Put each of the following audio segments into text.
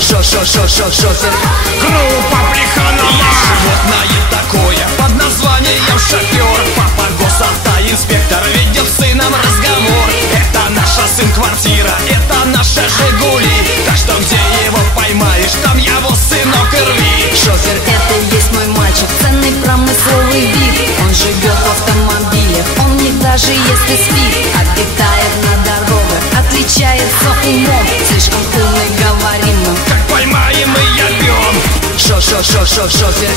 Шофер, шофер. Группа Плеханова. Животное такое под названием шофер. Папа госавтоинспектор ведет с сыном разговор. Это наша сын-квартира, это наша Жигули. Так что где его поймаешь, там его сынок и рви. Шофер, это есть мой мальчик, ценный промысловый вид. Он живет в автомобилях, он не даже ест и спит. Обитает на дорогах, отличается умом. Слишком умный, говорим мы, как поймаем и ебем. Шофер, шофер.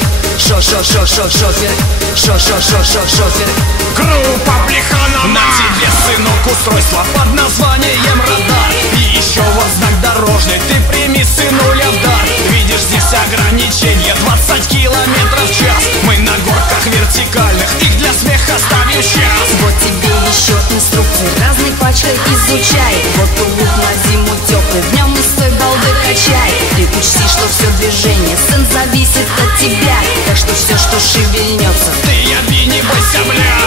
Группа Плеханова. На тебе, сынок, устройство под названием радар. И еще вот знак дорожный, ты прими, сынуля, в дар. Видишь, здесь ограничение 20 километров в час. Мы на горках вертикальных, их для смеха ставим сейчас. вот тебе еще инструкции, разной пачкой изучай. Вот улуп на зиму теплый, в нем из той балды качай. Ты учти, что все движение, сын, зависит от тебя. Так что все, что шевельнется, Ты яби, не бойся, бля.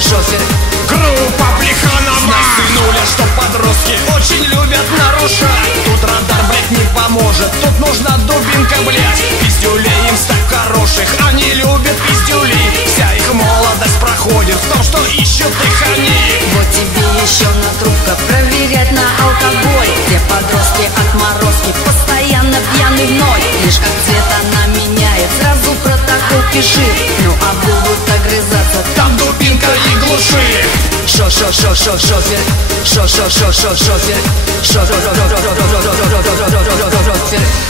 Шофер. Группа Плеханова. Знай, сынуля, что подростки очень любят нарушать. Тут радар, блядь, не поможет, тут нужна дубинка, блядь. Пиздюлей им стать хороших, они любят пиздюли. Вся их молодость проходит в том, что ищут их они. вот тебе еще на трубка, проверять на алкоголь. Те подростки отморозки, постоянно пьяны в ноль. Лишь как цвет она меняет, сразу протокол пиши. Ну а будут огрызаться, Там дубинка и глуши. Шофер.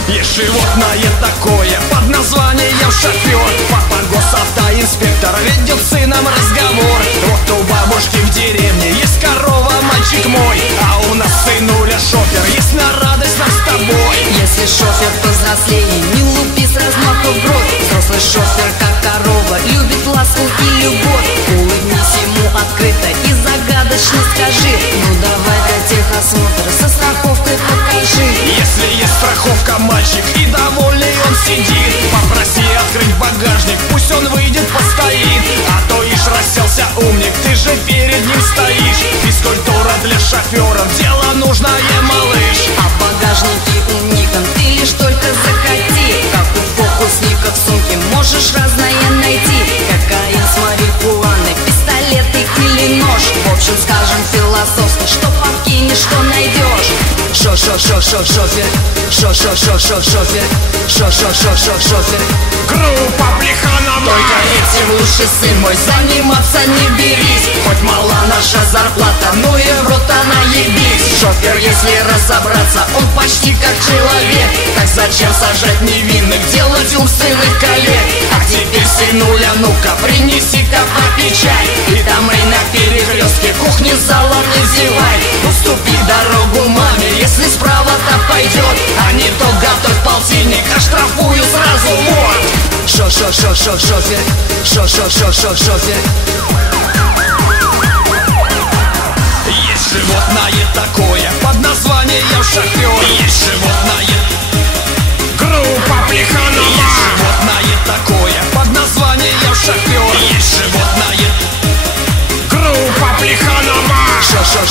Есть животное такое под названием шофер. Папа госавтоинспектор ведет с сыном разговор. Вот у бабушки в деревне есть корова, мальчик мой. А у нас сынуля шофер, есть на радость нам с тобой. если шофер повзрослее, не лупи с размаху в рот. Взрослый шофер, как корова, любит ласку и любовь. Улыбнись ему открыто и загадочно скажи: ну давай-ка техосмотр со страховкой покажи. Если есть страховка, мальчик, и довольный он сидит, попроси открыть багажник, пусть он выйдет, постоит. А то ишь расселся умник, ты же перед ним стоишь. Физкультура для шоферов, дело нужное, малыш. А багажники у Никон ты лишь только захоти. Как у фокусника в сумке можешь разное найти. Кокаин с марихуаной, пистолеты или нож. В общем, скажем философски, что покинешь, что найдешь. Шофер. Группа Плеханова. Только этим лучше, сын мой, заниматься не берись. Хоть мала наша зарплата, но и в рот она ебись. Шофер, если разобраться, он почти как человек. Так зачем сажать невинных, делать умственных коллег? А теперь, сынуля, ну-ка, принеси-ка попить чай. И там и на перекрестке кухни залом не зевай. Уступи дорогу маме, если справа-то пойдет. А не то готовь полтинник, а штрафую сразу вот. Шофер. Есть животное такое под названием шофер. Есть животное. Группа Плеханова. Есть животное такое под названием шофер. Есть животное. Группа Плеханова. Шофер.